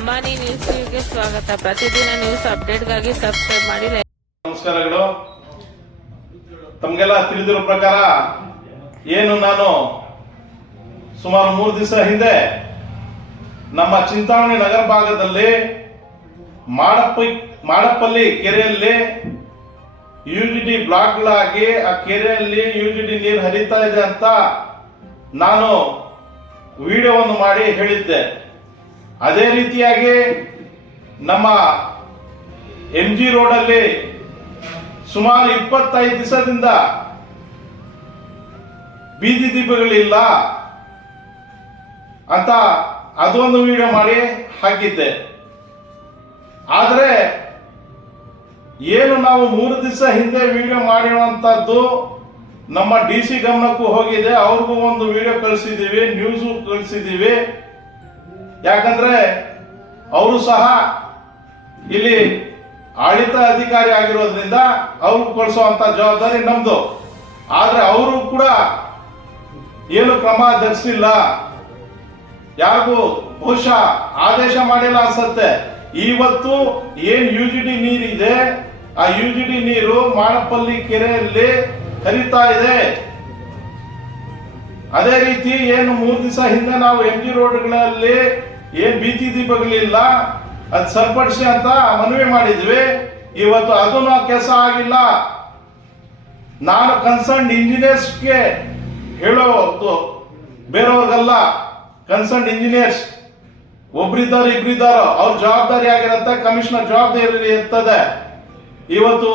ಅಂಬಾನಿ ನ್ಯೂಸ್ಗೆ ಸ್ವಾಗತ. ಪ್ರತಿದಿನ ನ್ಯೂಸ್ ಅಪ್ಡೇಟ್ಗಾಗಿ ಸಬ್ಸ್ಕ್ರೈಬ್ ಮಾಡಿ. ನಮಸ್ಕಾರಗಳು. ತಮಗೆಲ್ಲ ತಿಳಿದಿರೋ ಪ್ರಕಾರ ಏನು ನಾನು ಸುಮಾರು 3 ದಿವಸ ಹಿಂದೆ ನಮ್ಮ ಚಿಂತಾಮಣಿ ನಗರ ಭಾಗದಲ್ಲಿ ಮಾಡಪಲ್ಲಿ ಕೆರೆಯಲ್ಲಿ ಯುಜಿಡಿ ಬ್ಲಾಕ್ಗಳಾಗಿ ಆ ಕೆರೆಯಲ್ಲಿ ಯುಜಿಡಿ ನೀರು ಹರಿತಾ ಇದೆ ಅಂತ ನಾನು ವಿಡಿಯೋವನ್ನು ಮಾಡಿ ಹೇಳಿದ್ದೆ. ಅದೇ ರೀತಿಯಾಗಿ ನಮ್ಮ MG ರೋಡಲ್ಲಿ ಸುಮಾರು 25 ದಿವಸದಿಂದ ಬೀದಿ ದೀಪಗಳಿಲ್ಲ ಅಂತ ಅದೊಂದು ವಿಡಿಯೋ ಮಾಡಿ ಹಾಕಿದ್ದೆ. ಆದರೆ ಏನು ನಾವು 3 ದಿವಸ ಹಿಂದೆ ವಿಡಿಯೋ ಮಾಡಿರುವಂತದ್ದು ನಮ್ಮ DC ಗಮನಕ್ಕೂ ಹೋಗಿದೆ. ಅವ್ರಿಗೂ ಒಂದು ವಿಡಿಯೋ ಕಳಿಸಿದ್ದೀವಿ, ನ್ಯೂಸ್ ಕಳಿಸಿದ್ದೀವಿ. ಯಾಕಂದ್ರೆ ಅವರು ಸಹ ಇಲ್ಲಿ ಆಡಳಿತ ಅಧಿಕಾರಿ ಆಗಿರೋದ್ರಿಂದ ಅವ್ರು ಕಳಿಸುವಂತ ಜವಾಬ್ದಾರಿ ನಮ್ದು. ಆದ್ರೆ ಅವರು ಕೂಡ ಏನು ಕ್ರಮ ಜರುಗಿಸಿಲ್ಲ, ಯಾರಿಗೂ ಬಹುಶಃ ಆದೇಶ ಮಾಡಿಲ್ಲ ಅನ್ಸತ್ತೆ. ಇವತ್ತು ಏನ್ ಯುಜಿಡಿ ನೀರಿದೆ, ಆ ಯುಜಿಡಿ ನೀರು ಮಾಡಪಲ್ಲಿ ಕೆರೆಯಲ್ಲಿ ಹರಿತಾ ಇದೆ. ಅದೇ ರೀತಿ ಏನು 3 ದಿವಸ ಹಿಂದೆ ನಾವು MG ರೋಡ್ಗಳಲ್ಲಿ ಏನ್ ಬೀದಿ ದೀಪಗಳಿಲ್ಲ ಅದು ಸರಿಪಡಿಸಿ ಅಂತ ಮನವಿ ಮಾಡಿದ್ವಿ. ಇವತ್ತು ಅದನ್ನು ಕೆಲಸ ಆಗಿಲ್ಲ. ನಾನು ಕನ್ಸರ್ನ್ ಇಂಜಿನಿಯರ್ಸ್ಗೆ ಹೇಳೋದು, ಬೇರೆಯವ್ರಿಗಲ್ಲ. ಕನ್ಸರ್ನ್ ಇಂಜಿನಿಯರ್ಸ್ ಒಬ್ರಿದ್ದಾರೋ ಇಬ್ರಿದ್ದಾರೋ ಅವ್ರ ಜವಾಬ್ದಾರಿ ಆಗಿರುತ್ತೆ, ಕಮಿಷನರ್ ಜವಾಬ್ದಾರಿ ಇರ್ತದೆ. ಇವತ್ತು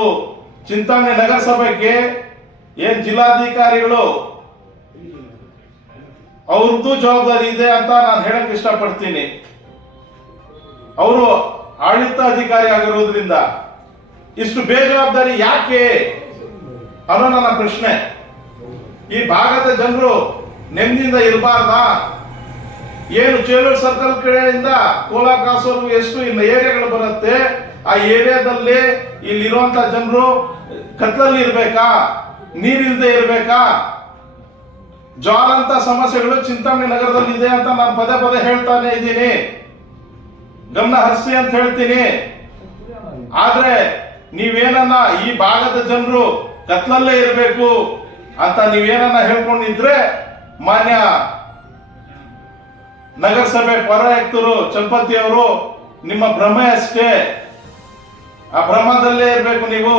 ಚಿಂತಾಮಣಿ ನಗರಸಭೆಗೆ ಏನ್ ಜಿಲ್ಲಾಧಿಕಾರಿಗಳು ಅವ್ರದ್ದು ಜವಾಬ್ದಾರಿ ಇದೆ ಅಂತ ನಾನು ಹೇಳಕ್ ಇಷ್ಟಪಡ್ತೀನಿ. ಅವರು ಆಡಳಿತ ಅಧಿಕಾರಿ ಆಗಿರೋದ್ರಿಂದ ಇಷ್ಟು ಬೇಜವಾಬ್ದಾರಿ ಯಾಕೆ ಅನ್ನೋ ನನ್ನ ಪ್ರಶ್ನೆ. ಈ ಭಾಗದ ಜನರು ನೆಮ್ಮದಿಯಿಂದ ಇರಬಾರ್ದಾ? ಏನು ಚೇಲೂರು ಸರ್ಕಲ್ ಕಡೆಯಿಂದ ಕೋಲಾ ಕ್ರಾಸ್ವರೆಗೂ ಎಷ್ಟು ಇನ್ನು ಏರಿಯಾಗಳು ಬರುತ್ತೆ, ಆ ಏರಿಯಾದಲ್ಲಿ ಇಲ್ಲಿರುವಂತ ಜನರು ಕತ್ಲಲ್ಲಿ ಇರ್ಬೇಕಾ, ನೀರಿಲ್ಲದೆ ಇರ್ಬೇಕಾ? ಜ್ವಾಲಂತ ಸಮಸ್ಯೆಗಳು ಚಿಂತಾಮಣಿ ನಗರದಲ್ಲಿ ಇದೆ ಅಂತ ನಾನು ಪದೇ ಪದೇ ಹೇಳ್ತಾನೆ ಇದ್ದೀನಿ, ಗಮನ ಹರಿಸಿ ಅಂತ ಹೇಳ್ತೀನಿ. ಆದ್ರೆ ನೀವೇನನ್ನ ಈ ಭಾಗದ ಜನರು ಕತ್ಲಲ್ಲೇ ಇರಬೇಕು ಅಂತ ನೀವೇನನ್ನ ಹೇಳ್ಕೊಂಡಿದ್ರೆ ಮಾನ್ಯ ನಗರಸಭೆ ಪೌರಾಯುಕ್ತರು ಚಲಪತಿ ಅವರು ನಿಮ್ಮ ಭ್ರಮೆ ಅಷ್ಟೇ. ಆ ಭ್ರಮದಲ್ಲೇ ಇರಬೇಕು ನೀವು.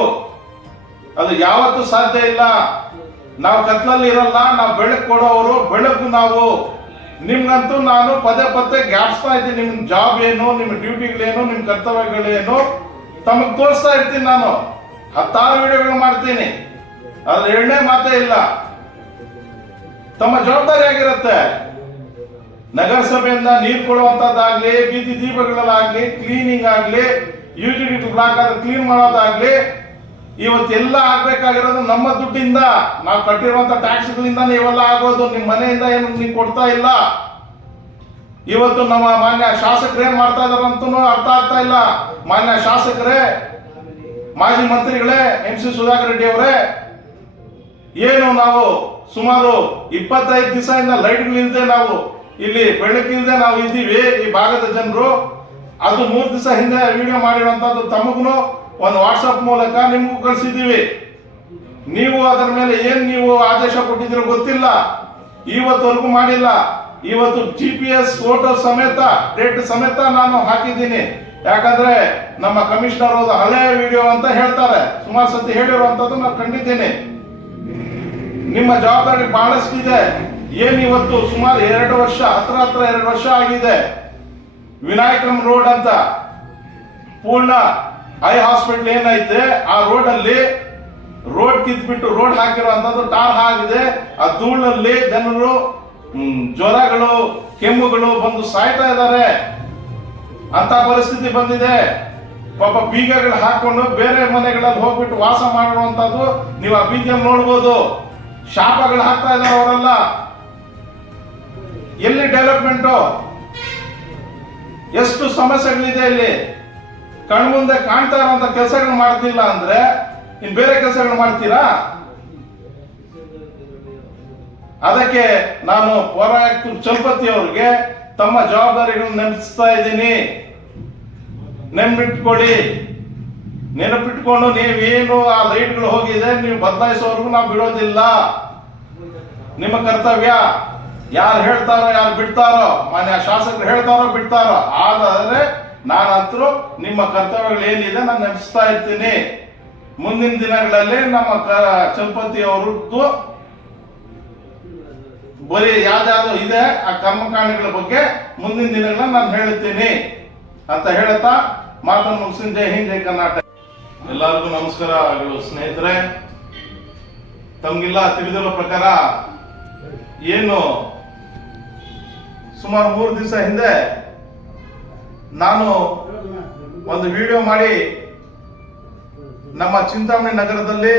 ಅದು ಯಾವತ್ತೂ ಸಾಧ್ಯ ಇಲ್ಲ. ನಾವು ಕತ್ಲಲ್ಲಿ ಇರಲ್ಲ, ನಾವು ಬೆಳಕು ಕೊಡೋರು, ಬೆಳಕು ನಾವು. ನಿಮ್ಗಂತೂ ನಾನು ಪದೇ ಪದೇ ಜ್ಞಾಪಿಸ್ತಾ ಇದ್ದೀನಿ, ನಿಮ್ ಜಾಬ್ ಏನು, ನಿಮ್ಮ ಡ್ಯೂಟಿಗಳೇನು, ನಿಮ್ ಕರ್ತವ್ಯಗಳೇನು ತಮಗ್ ತೋರಿಸ್ತಾ ಇರ್ತೀನಿ. ನಾನು 10 ವಿಡಿಯೋಗಳು ಮಾಡ್ತೀನಿ, ಅದ್ರ 2ನೇ ಮಾತೇ ಇಲ್ಲ. ತಮ್ಮ ಜವಾಬ್ದಾರಿ ಆಗಿರುತ್ತೆ. ನಗರಸಭೆಯಿಂದ ನೀರು ಕೊಡುವಂತದ್ದಾಗ್ಲಿ, ಬೀದಿ ದೀಪಗಳಲ್ಲಾಗ್ಲಿ, ಕ್ಲೀನಿಂಗ್ ಆಗ್ಲಿ, ಯುಟಿಲಿಟಿ ಬ್ಲಾಕ್ ಆದ್ರೆ ಕ್ಲೀನ್ ಮಾಡೋದಾಗ್ಲಿ, ಇವತ್ತೆಲ್ಲ ಆಗ್ಬೇಕಾಗಿರೋದು ನಮ್ಮ ದುಡ್ಡಿಂದ, ನಾವು ಕಟ್ಟಿರುವಂತ ಟ್ಯಾಕ್ಸ್ಗಳಿಂದಾನೇ ಇವೆಲ್ಲ ಆಗೋದು. ನಿಮ್ ಮನೆಯಿಂದ ಏನು ನೀವು ಕೊಡ್ತಾ ಇಲ್ಲ. ಇವತ್ತು ನಮ್ಮ ಮಾನ್ಯ ಶಾಸಕರು ಏನ್ ಮಾಡ್ತಾ ಇದಾರಂತೂ ಅರ್ಥ ಆಗ್ತಾ ಇಲ್ಲ. ಮಾನ್ಯ ಶಾಸಕರೇ, ಮಾಜಿ ಮಂತ್ರಿಗಳೇ, MC ಸುಧಾಕರ್ ರೆಡ್ಡಿ ಅವರೇ, ಏನು ನಾವು ಸುಮಾರು 25 ದಿವಸದಿಂದ ಲೈಟ್ಗಳಿಲ್ಲದೆ ನಾವು ಇಲ್ಲಿ ಬೆಳಕಿಲ್ಲದೆ ನಾವು ಇದ್ದೀವಿ ಈ ಭಾಗದ ಜನರು. ಅದು 3 ದಿವಸ ಹಿಂದೆ ವಿಡಿಯೋ ಮಾಡಿರುವಂತದ್ದು ತಮಗೂ ಒಂದು ವಾಟ್ಸಪ್ ಮೂಲಕ ನಿಮಗೂ ಕಳಿಸಿದ್ದೀವಿ. ನೀವು ಅದರ ಮೇಲೆ ಏನ್ ನೀವು ಆದೇಶ ಕೊಟ್ಟಿದ್ದೀರೋ ಗೊತ್ತಿಲ್ಲ, ಇವತ್ತವರೆಗೂ ಮಾಡಿಲ್ಲ. ಇವತ್ತು GPS ಫೋಟೋ ಸಮೇತ, ಡೇಟ್ ಸಮೇತ ನಾನು ಹಾಕಿದ್ದೀನಿ. ಯಾಕಂದ್ರೆ ನಮ್ಮ ಕಮಿಷನರ್ ಹಳೆ ವಿಡಿಯೋ ಅಂತ ಹೇಳ್ತಾರೆ, ಸುಮಾರು ಸತಿ ಹೇಳಿರುವಂತದ್ದು ನಾನು ಕಂಡಿದ್ದೀನಿ. ನಿಮ್ಮ ಜವಾಬ್ದಾರಿ ಬಹಳಷ್ಟಿದೆ. ಏನ್ ಇವತ್ತು ಸುಮಾರು 2 ವರ್ಷ, ಹತ್ರ 2 ವರ್ಷ ಆಗಿದೆ. ವಿನಾಯಕಂ ರೋಡ್ ಅಂತ ಪೂರ್ಣ ಐ ಹಾಸ್ಪಿಟಲ್ ಏನೈತೆ ಆ ರೋಡ್ ಅಲ್ಲಿ ರೋಡ್ ಕಿತ್ಬಿಟ್ಟು ರೋಡ್ ಹಾಕಿರುವಂತದ್ದು ಟಾರ್ ಆಗಿದೆ. ಆ ಧೂಳಲ್ಲಿ ಜನರು ಜ್ವರಗಳು, ಕೆಮ್ಮುಗಳು ಬಂದು ಸಾಯ್ತಾ ಇದ್ದಾರೆ. ಅಂತ ಪರಿಸ್ಥಿತಿ ಬಂದಿದೆ. ಪಾಪ ಬೀಗಗಳು ಹಾಕೊಂಡು ಬೇರೆ ಮನೆಗಳಲ್ಲಿ ಹೋಗ್ಬಿಟ್ಟು ವಾಸ ಮಾಡಿರುವಂತದ್ದು ನೀವು ಆ ಬೀದಿಯಲ್ಲಿ ನೋಡ್ಬೋದು. ಶಾಪಗಳು ಹಾಕ್ತಾ ಇದ್ದಾರೆ ಅವರೆಲ್ಲ. ಎಲ್ಲಿ ಡೆವಲಪ್ಮೆಂಟು? ಎಷ್ಟು ಸಮಸ್ಯೆಗಳಿದೆ ಇಲ್ಲಿ. ಕಣ್ಮುಂದೆ ಕಾಣ್ತಾ ಇರುವಂತ ಕೆಲಸಗಳು ಮಾಡ್ತಿಲ್ಲ ಅಂದ್ರೆ ಇನ್ ಬೇರೆ ಕೆಲಸಗಳು ಮಾಡ್ತೀರಾ? ಅದಕ್ಕೆ ನಾನು ಪೌರಾಯುಕ್ತರು ಚಲಪತಿ ಅವರಿಗೆ ತಮ್ಮ ಜವಾಬ್ದಾರಿಗಳನ್ನು ನೆನಪಿಸ್ತಾ ಇದ್ದೀನಿ. ನೆನಪಿಟ್ಕೊಂಡು ನೀವೇನು ಆ ಲೈಟ್ಗಳು ಹೋಗಿದೆ ನೀವು ಬದಲಾಯಿಸೋವರೆಗೂ ನಾವು ಬಿಡೋದಿಲ್ಲ. ನಿಮ್ಮ ಕರ್ತವ್ಯ. ಯಾರು ಹೇಳ್ತಾರೋ ಯಾರು ಬಿಡ್ತಾರೋ, ಮಾನ್ಯ ಶಾಸಕರು ಹೇಳ್ತಾರೋ ಬಿಡ್ತಾರೋ, ಆದರೆ ನಾನಂತರೂ ನಿಮ್ಮ ಕರ್ತವ್ಯಗಳು ಏನಿದೆ ನಾನು ನೆನೆಸ್ತಾ ಇರ್ತೀನಿ. ಮುಂದಿನ ದಿನಗಳಲ್ಲಿ ನಮ್ಮ ಚಲಪತಿ ಅವರದ್ದು ಬರೀ ಯಾವ್ದಾದ್ರು ಇದೆ ಆ ಕರ್ಮಕಾಂಡಗಳ ಬಗ್ಗೆ ಮುಂದಿನ ದಿನಗಳನ್ನ ನಾನು ಹೇಳ್ತೀನಿ ಅಂತ ಹೇಳ್ತಾ ಮಾತನ್ನು ಮುಗಿಸಿದ. ಜೈ ಹಿಂದ್, ಜೈ ಕರ್ನಾಟಕ. ಎಲ್ಲರಿಗೂ ನಮಸ್ಕಾರಗಳು ಸ್ನೇಹಿತರೆ. ತಮಗೆಲ್ಲ ತಿಳಿದಿರೋ ಪ್ರಕಾರ ಏನು ಸುಮಾರು 3 ದಿವಸ ಹಿಂದೆ ನಾನು ಒಂದು ವಿಡಿಯೋ ಮಾಡಿ ನಮ್ಮ ಚಿಂತಾಮಣಿ ನಗರದಲ್ಲಿ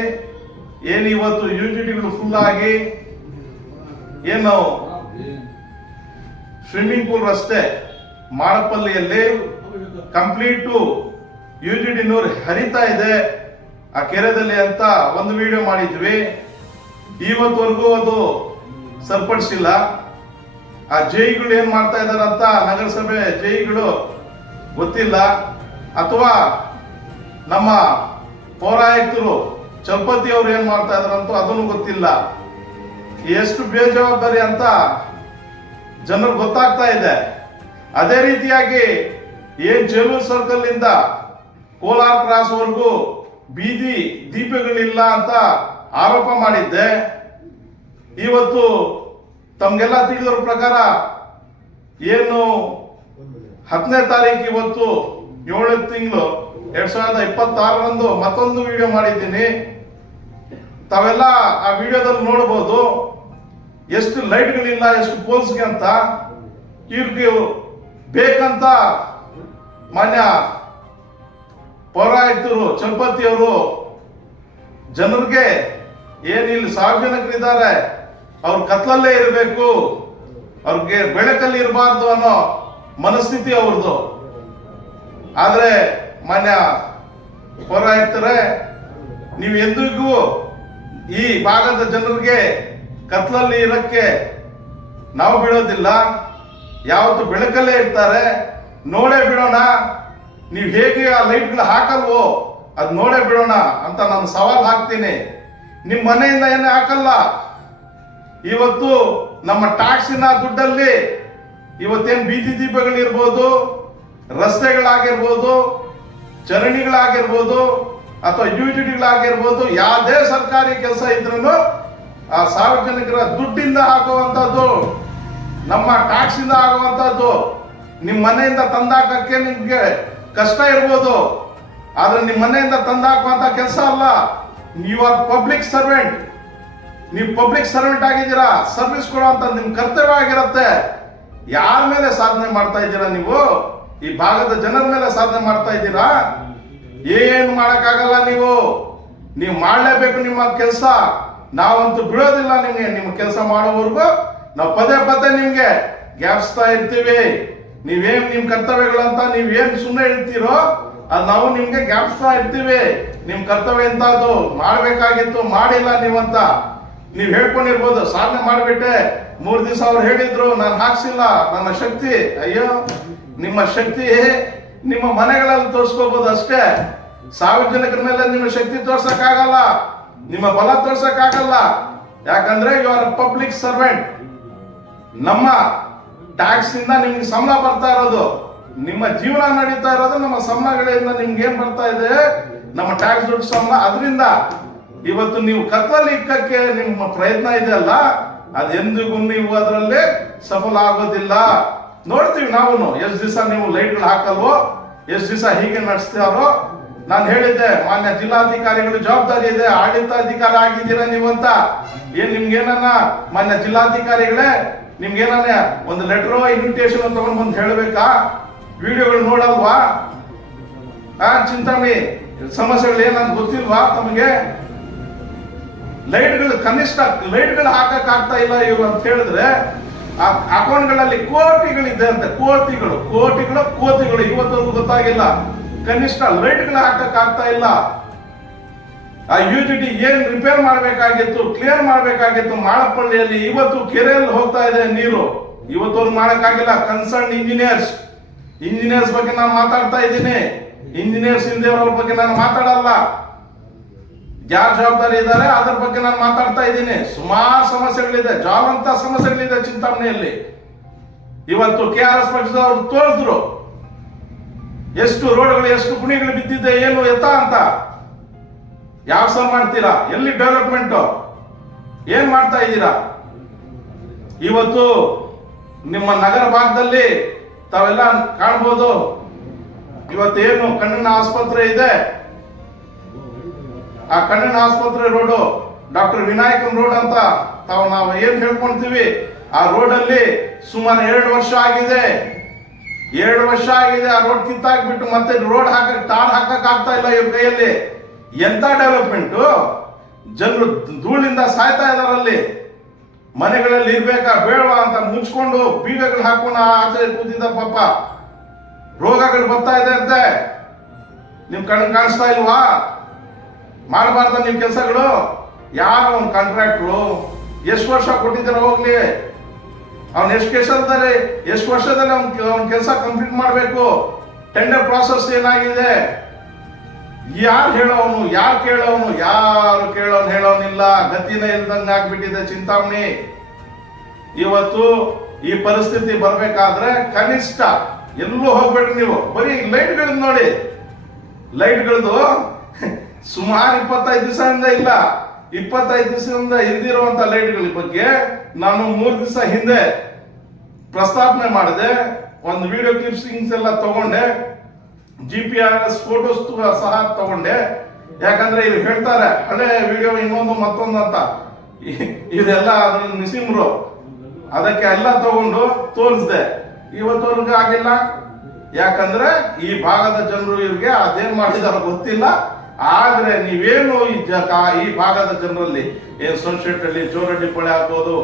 ಏನು ಇವತ್ತು ಯುಜಿಡಿಗಳು ಫುಲ್ ಆಗಿ ಏನು ಸ್ವಿಮ್ಮಿಂಗ್ ಪೂಲ್ ರಸ್ತೆ ಮಾಡಪಲ್ಲಿಯಲ್ಲಿ ಕಂಪ್ಲೀಟು ಯುಜಿಡಿ ನೀರು ಹರಿತಾ ಇದೆ ಆ ಕೆರೆದಲ್ಲಿ ಅಂತ ಒಂದು ವಿಡಿಯೋ ಮಾಡಿದ್ವಿ. ಇವತ್ತವರೆಗೂ ಅದು ಸರಿಪಡಿಸಿಲ್ಲ. ಆ ಜೈಗಳು ಏನ್ ಮಾಡ್ತಾ ಇದಾರೆ ಅಂತ ನಗರಸಭೆ ಜೈಗಳು ಗೊತ್ತಿಲ್ಲ, ಅಥವಾ ನಮ್ಮ ಪೌರಾಯುಕ್ತರು ಚಲಪತಿ ಅವರು ಏನ್ ಮಾಡ್ತಾ ಇದಾರಂತೂ ಅದನ್ನು ಗೊತ್ತಿಲ್ಲ. ಎಷ್ಟು ಬೇಜವಾಬ್ದಾರಿ ಅಂತ ಜನರು ಗೊತ್ತಾಗ್ತಾ ಇದೆ. ಅದೇ ರೀತಿಯಾಗಿ ಏನ್ ಜೇಲೂರು ಸರ್ಕಲ್ ಇಂದ ಕೋಲಾರ ಕ್ರಾಸ್ ವರೆಗೂ ಬೀದಿ ದೀಪಗಳಿಲ್ಲ ಅಂತ ಆರೋಪ ಮಾಡಿದ್ದೆ. ಇವತ್ತು ತಮ್ಗೆಲ್ಲ ತಿಳಿದಿರೋ ಪ್ರಕಾರ ಏನು 10ನೇ ತಾರೀಕು ಇವತ್ತು 7ನೇ ತಿಂಗಳು 2026 ಮತ್ತೊಂದು ವಿಡಿಯೋ ಮಾಡಿದ್ದೀನಿ. ತಾವೆಲ್ಲ ಆ ವಿಡಿಯೋದಲ್ಲಿ ನೋಡಬಹುದು ಎಷ್ಟು ಲೈಟ್ಗಳಿಲ್ಲ, ಎಷ್ಟು ಪೋಲ್ಸ್ಗೆ ಅಂತ. ಇವ್ರಿಗೆ ಬೇಕಂತ ಮಾನ್ಯ ಪೌರಾಯುಕ್ತರು ಚಲಪತಿ ಅವರು ಜನರಿಗೆ ಏನಿಲ್ಲಿ ಸಾರ್ವಜನಿಕರಿದ್ದಾರೆ ಅವ್ರ ಕತ್ಲಲ್ಲೇ ಇರಬೇಕು, ಅವ್ರಿಗೆ ಬೆಳಕಲ್ಲಿ ಇರಬಾರ್ದು ಅನ್ನೋ ಮನಸ್ಥಿತಿ ಅವ್ರದ್ದು. ಆದ್ರೆ ಮಾನ್ಯ ಪೌರಾಯುಕ್ತರೇ, ನೀವು ಎಂದಿಗೂ ಈ ಭಾಗದ ಜನರಿಗೆ ಕತ್ಲಲ್ಲಿ ಇರಕ್ಕೆ ನಾವು ಬಿಡೋದಿಲ್ಲ. ಯಾವತ್ತು ಬೆಳಕಲ್ಲೇ ಇರ್ತಾರೆ, ನೋಡೇ ಬಿಡೋಣ. ನೀವು ಹೇಗೆ ಆ ಲೈಟ್ಗಳು ಹಾಕಲ್ವೋ ಅದ್ ನೋಡೇ ಬಿಡೋಣ ಅಂತ ನಾನು ಸವಾಲ್ ಹಾಕ್ತೀನಿ. ನಿಮ್ಮ ಮನೆಯಿಂದ ಏನೇ ಹಾಕಲ್ಲ. ಇವತ್ತು ನಮ್ಮ ಟ್ಯಾಕ್ಸಿನ ದುಡ್ಡಲ್ಲಿ ಇವತ್ತೇನು ಬೀದಿ ದೀಪಗಳಿರ್ಬೋದು, ರಸ್ತೆಗಳಾಗಿರ್ಬೋದು, ಚರಂಡಿಗಳಾಗಿರ್ಬೋದು, ಅಥವಾ ಯುಜಿಡಿಗಳಾಗಿರ್ಬೋದು, ಯಾವುದೇ ಸರ್ಕಾರಿ ಕೆಲಸ ಇದ್ರೂ ಆ ಸಾರ್ವಜನಿಕರ ದುಡ್ಡಿಂದ ಆಗುವಂಥದ್ದು, ನಮ್ಮ ಟ್ಯಾಕ್ಸ್ ಇಂದ ಆಗುವಂಥದ್ದು. ನಿಮ್ಮ ಮನೆಯಿಂದ ತಂದಾಕಕ್ಕೆ ನಿಮ್ಗೆ ಕಷ್ಟ ಇರ್ಬೋದು, ಆದ್ರೆ ನಿಮ್ಮ ಮನೆಯಿಂದ ತಂದಾಕುವಂತ ಕೆಲಸ ಅಲ್ಲ. You are public servant. ನೀವು ಪಬ್ಲಿಕ್ ಸರ್ವೆಂಟ್ ಆಗಿದ್ದೀರಾ. ಸರ್ವಿಸ್ ಕೊಡುವಂತ ನಿಮ್ ಕರ್ತವ್ಯ ಆಗಿರುತ್ತೆ. ಯಾರ ಮೇಲೆ ಸಾಧನೆ ಮಾಡ್ತಾ ಇದ್ದೀರಾ ನೀವು? ಈ ಭಾಗದ ಜನರ ಮೇಲೆ ಸಾಧನೆ ಮಾಡ್ತಾ ಇದ್ದೀರಾ? ಏನು ಮಾಡಕ್ಕಾಗಲ್ಲ. ನೀವು ಮಾಡಲೇಬೇಕು ನಿಮ್ಮ ಕೆಲಸ. ನಾವಂತೂ ಬಿಡೋದಿಲ್ಲ ನಿಮ್ಗೆ. ನಿಮ್ಮ ಕೆಲಸ ಮಾಡೋವರೆಗೂ ನಾವು ಪದೇ ಪದೇ ನಿಮ್ಗೆ ಜ್ಞಾಪಿಸ್ತಾ ಇರ್ತೀವಿ. ನೀವೇನ್ ನಿಮ್ ಕರ್ತವ್ಯಗಳಂತ ನೀವೇನ್ ಸುಮ್ಮನೆ ಹೇಳ್ತೀರೋ ಅದು ನಾವು ನಿಮ್ಗೆ ಜ್ಞಾಪಿಸ್ತಾ ಇರ್ತೀವಿ. ನಿಮ್ ಕರ್ತವ್ಯ ಎಂತದ್ದು, ಮಾಡ್ಬೇಕಾಗಿತ್ತು ಮಾಡಿಲ್ಲ ನೀವಂತ ನೀವ್ ಹೇಳ್ಕೊಂಡಿರ್ಬೋದು. ಸಾಧನೆ ಮಾಡ್ಬಿಟ್ಟೆ 3 ದಿವಸ ಅವ್ರು ಹೇಳಿದ್ರು ನಾನು ಹಾಕ್ಸಿಲ್ಲ, ನನ್ನ ಶಕ್ತಿ. ಅಯ್ಯೋ, ನಿಮ್ಮ ಶಕ್ತಿ ನಿಮ್ಮ ಮನೆಗಳಲ್ಲಿ ತೋರ್ಸ್ಕೋಬಹುದು ಅಷ್ಟೇ. ಸಾರ್ವಜನಿಕರ ಮೇಲೆ ನಿಮ್ಮ ಶಕ್ತಿ ತೋರ್ಸಕ್ಕಾಗಲ್ಲ, ನಿಮ್ಮ ಬಲ ತೋರ್ಸಕ್ಕಾಗಲ್ಲ. ಯಾಕಂದ್ರೆ ಯು ಆರ್ ಪಬ್ಲಿಕ್ ಸರ್ವೆಂಟ್. ನಮ್ಮ ಟ್ಯಾಕ್ಸ್ ಇಂದ ನಿಮ್ಗೆ ಸಂಬಳ ಬರ್ತಾ ಇರೋದು, ನಿಮ್ಮ ಜೀವನ ನಡೀತಾ ಇರೋದು ನಮ್ಮ ಸಂಬಳಗಳಿಂದ. ನಿಮ್ಗೆ ಏನ್ ಬರ್ತಾ ಇದೆ? ನಮ್ಮ ಟ್ಯಾಕ್ಸ್ ದುಡ್ಡು ಸಂಬಳ. ಅದರಿಂದ ಇವತ್ತು ನೀವು ಕತ್ಲಲ್ಲಿ ಇಕ್ಕಕ್ಕೆ ನಿಮ್ಮ ಪ್ರಯತ್ನ ಇದೆ ಅಲ್ಲ, ಅದೆಂದಿಗೂ ನೀವು ಅದರಲ್ಲಿ ಸಫಲ ಆಗೋದಿಲ್ಲ. ನೋಡ್ತೀವಿ ನಾವು ಎಷ್ಟು ದಿವಸ ನೀವು ಲೈಟ್ಗಳು ಹಾಕಲ್ವೋ, ಎಷ್ಟು ದಿವಸ ಹೀಗೆ ನಡೆಸ್ತಾರೋ. ನಾನು ಹೇಳಿದ್ದೆ ಮಾನ್ಯ ಜಿಲ್ಲಾಧಿಕಾರಿಗಳು ಜವಾಬ್ದಾರಿ ಇದೆ, ಆಡಳಿತಾಧಿಕಾರ ಆಗಿದ್ದೀರಾ ನೀವು ಅಂತ. ನಿಮ್ಗೇನ ಮಾನ್ಯ ಜಿಲ್ಲಾಧಿಕಾರಿಗಳೇ ನಿಮ್ಗೇನ ಒಂದು ಲೆಟರ್ ಇನ್ವಿಟೇಷನ್ ತಗೊಂಡ್ ಬಂದು ಹೇಳ್ಬೇಕಾ? ವಿಡಿಯೋಗಳು ನೋಡಲ್ವಾ? ಚಿಂತಾಮಣಿ ಸಮಸ್ಯೆಗಳು ಏನಂತ ಗೊತ್ತಿಲ್ವಾ ತಮಗೆ? ಲೈಟ್ಗಳು ಕನಿಷ್ಠ ಲೈಟ್ಗಳು ಹಾಕಕ್ ಆಗ್ತಾ ಇಲ್ಲ ಇವರು ಅಂತ ಹೇಳಿದ್ರೆ ಆ ಅಕೌಂಟ್ಗಳಲ್ಲಿ ಕೋಟಿಗಳಿದೆ ಅಂತ. ಕೋಟಿಗಳು ಇವತ್ತವರೆಗೂ ಗೊತ್ತಾಗಿಲ್ಲ. ಕನಿಷ್ಠ ಲೈಟ್ಗಳು ಹಾಕಕ್ ಆಗ್ತಾ ಇಲ್ಲ. ಆ ಯುಜಿಡಿ ಏನ್ ರಿಪೇರ್ ಮಾಡಬೇಕಾಗಿತ್ತು, ಕ್ಲಿಯರ್ ಮಾಡಬೇಕಾಗಿತ್ತು ಮಾಳಪ್ಪಳ್ಳಿಯಲ್ಲಿ. ಇವತ್ತು ಕೆರೆಯಲ್ಲಿ ಹೋಗ್ತಾ ಇದೆ ನೀರು. ಇವತ್ತವ್ರು ಮಾಡಕ್ಕಾಗಿಲ್ಲ. ಕನ್ಸರ್ನ್ ಇಂಜಿನಿಯರ್ಸ್ ಇಂಜಿನಿಯರ್ಸ್ ಬಗ್ಗೆ ನಾನು ಮಾತಾಡ್ತಾ ಇದ್ದೀನಿ. ಇಂಜಿನಿಯರ್ಸ್ ಹಿಂದೆಯವರ ಬಗ್ಗೆ ನಾನು ಮಾತಾಡಲ್ಲ. ಯಾರು ಜವಾಬ್ದಾರಿ ಇದ್ದಾರೆ ಅದ್ರ ಬಗ್ಗೆ ನಾನು ಮಾತಾಡ್ತಾ ಇದ್ದೀನಿ. ಸುಮಾರು ಸಮಸ್ಯೆಗಳಿದೆ, ಜ್ವಾಲಂತ ಸಮಸ್ಯೆಗಳಿದೆ ಚಿಂತಾಮಣಿಯಲ್ಲಿ. ಇವತ್ತು KRS ಪಕ್ಷದವರು ತೋರಿಸಿದ್ರು ಎಷ್ಟು ರೋಡ್ಗಳು, ಎಷ್ಟು ಗುಣಿಗಳು ಬಿದ್ದಿದೆ, ಏನು ಎತ್ತ ಅಂತ. ಯಾವ ಸರ್ ಮಾಡ್ತೀರಾ? ಎಲ್ಲಿ ಡೆವಲಪ್ಮೆಂಟ್? ಏನ್ ಮಾಡ್ತಾ ಇದ್ದೀರಾ? ಇವತ್ತು ನಿಮ್ಮ ನಗರ ಭಾಗದಲ್ಲಿ ತಾವೆಲ್ಲ ಕಾಣ್ಬೋದು, ಇವತ್ತೇನು ಕಣ್ಣಿನ ಆಸ್ಪತ್ರೆ ಇದೆ, ಆ ಕಣ್ಣಿನ ಆಸ್ಪತ್ರೆ ರೋಡು ಡಾಕ್ಟರ್ ವಿನಾಯಕನ್ ರೋಡ್ ಅಂತ ನಾವು ಏನ್ ಹೇಳ್ಕೊಂತೀವಿ, ಆ ರೋಡ್ ಅಲ್ಲಿ ಸುಮಾರು 2 ವರ್ಷ ಆಗಿದೆ. 2 ವರ್ಷ ಆಗಿದೆ. ಆ ರೋಡ್ ಕಿತ್ತಾಕ್ಬಿಟ್ಟು ಮತ್ತೆ ರೋಡ್ ಟಾರ್ ಹಾಕಕ್ ಆಗ್ತಾ ಇಲ್ಲ ಇವ್ರ ಕೈಯಲ್ಲಿ. ಎಂತ ಡೆವಲಪ್ಮೆಂಟ್? ಜನರು ಧೂಳಿಂದ ಸಾಯ್ತಾ ಇದಾರಲ್ಲಿ. ಮನೆಗಳಲ್ಲಿ ಇರ್ಬೇಕಾ ಬೇಡವಾ ಅಂತ ಮುಚ್ಕೊಂಡು ಬೀಗಗಳು ಹಾಕೊಂಡು ಆಚೆ ಕೂತಿದ್ದ ಪಾಪ. ರೋಗಗಳು ಬರ್ತಾ ಇದೆ ಅಂತೆ. ನಿಮ್ ಕಣ್ಣು ಕಾಣಿಸ್ತಾ ಇಲ್ವಾ? ಮಾಡಬಾರ್ದ ನಿಮ್ ಕೆಲಸಗಳು? ಯಾರೋ ಒಂದು ಕಾಂಟ್ರಾಕ್ಟ್ರು ಎಷ್ಟು ವರ್ಷ ಕೊಟ್ಟಿದ್ದಾರೆ ಹೋಗ್ಲಿ, ಅವ್ನು ಎಷ್ಟು ವರ್ಷದಲ್ಲಿ ಅವ್ನ ಕೆಲಸ ಕಂಪ್ಲೀಟ್ ಮಾಡಬೇಕು. ಟೆಂಡರ್ ಪ್ರಾಸೆಸ್ ಏನಾಗಿದೆ? ಯಾರು ಹೇಳೋನು, ಯಾರು ಕೇಳೋನು? ಯಾರು ಕೇಳೋನು ಹೇಳೋನಿಲ್ಲ. ಗತಿನೇ ಇಲ್ದಂಗೆ ಆಗ್ಬಿಟ್ಟಿದೆ ಚಿಂತಾಮಣಿ. ಇವತ್ತು ಈ ಪರಿಸ್ಥಿತಿ ಬರ್ಬೇಕಾದ್ರೆ ಕನಿಷ್ಠ ಎಲ್ಲೂ ಹೋಗ್ಬೇಡ್ರಿ ನೀವು. ಬರೀ ಲೈಟ್ಗಳನ್ನ ನೋಡಿ. ಲೈಟ್ಗಳದು ಸುಮಾರು 25 ದಿವಸದಿಂದ ಇಲ್ಲ. 25 ದಿವಸದಿಂದ ಇಲ್ದಿರುವಂತ ಲೈಟ್ಗಳ ಬಗ್ಗೆ ನಾನು 3 ದಿವಸ ಹಿಂದೆ ಪ್ರಸ್ತಾಪನೆ ಮಾಡಿದೆ. ಒಂದು ವಿಡಿಯೋ ಕ್ಲಿಪ್ಸಿಂಗ್ಸ್ ಎಲ್ಲ ತಗೊಂಡೆ, GPS ಫೋಟೋಸ್ ಸಹ ತಗೊಂಡೆ. ಯಾಕಂದ್ರೆ ಇವ್ರು ಹೇಳ್ತಾರೆ ಹಳೆ ವಿಡಿಯೋ ಇನ್ನೊಂದು ಮತ್ತೊಂದು ಅಂತ. ಇದೆಲ್ಲ ಅದ್ರಲ್ಲಿ ನಿಸಿಮ್ರು, ಅದಕ್ಕೆ ಎಲ್ಲ ತಗೊಂಡು ತೋರಿಸ್ದೆ. ಇವತ್ತವರೆಗೂ ಆಗಿಲ್ಲ. ಯಾಕಂದ್ರೆ ಈ ಭಾಗದ ಜನರು ಇವ್ರಿಗೆ ಅದೇನ್ ಮಾಡಿದಾರೋ ಗೊತ್ತಿಲ್ಲ. ಆದ್ರೆ ನೀವೇನು ಈ ಭಾಗದ ಜನರಲ್ಲಿ ಏನ್ ಸನ್ಸೆಟ್ ಹಳ್ಳಿ, ಜೋರಡ್ಡಿಪಳೆ ಆಗ್ಬೋದು,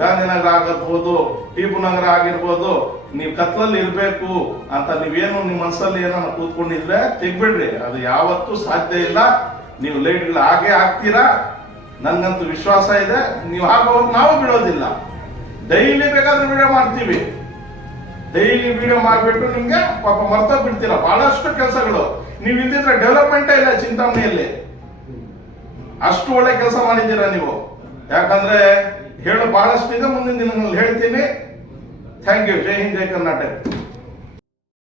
ಗಾಂಧಿನಗರ ಆಗಬಹುದು, ಟಿಪು ನಗರ ಆಗಿರ್ಬೋದು, ನೀವು ಕತ್ಲಲ್ಲಿ ಇರ್ಬೇಕು ಅಂತ ನೀವೇನು ನಿಮ್ಮ ಮನಸ್ಸಲ್ಲಿ ಏನೋ ಕೂತ್ಕೊಂಡಿದ್ರೆ ತೆಗ್ಬಿಡ್ರಿ. ಅದು ಯಾವತ್ತೂ ಸಾಧ್ಯ ಇಲ್ಲ. ನೀವು ಲೈಟ್ಗಳು ಹಾಗೆ ಹಾಕ್ತೀರಾ, ನನ್ಗಂತೂ ವಿಶ್ವಾಸ ಇದೆ. ನೀವು ಹಾಕೋವಾಗ ನಾವು ಬಿಡೋದಿಲ್ಲ. ಡೈಲಿ ಬೇಕಾದ್ರೆ ವಿಡಿಯೋ ಮಾಡ್ತೀವಿ. ಡೈಲಿ ವಿಡಿಯೋ ಮಾಡಿಬಿಟ್ಟು ನಿಮ್ಗೆ ಪಾಪ ಮರ್ತ ಬಿಡ್ತೀರಾ ಬಹಳಷ್ಟು ಕೆಲಸಗಳು. ನೀವು ಇಲ್ದಿದ್ರೆ ಡೆವಲಪ್ಮೆಂಟೇ ಇಲ್ಲ ಚಿಂತಾಮಣಿಯಲ್ಲಿ. ಅಷ್ಟು ಒಳ್ಳೆ ಕೆಲಸ ಮಾಡಿದ್ದೀರಾ ನೀವು. ಯಾಕಂದ್ರೆ ಹೇಳೋ ಬಹಳಷ್ಟು ಇದೆ, ಮುಂದಿನ ದಿನಗಳಲ್ಲಿ ಹೇಳ್ತೀನಿ. Thank you. ಜೈ ಹಿಂದ್, ಜೈ ಕರ್ನಾಟಕ.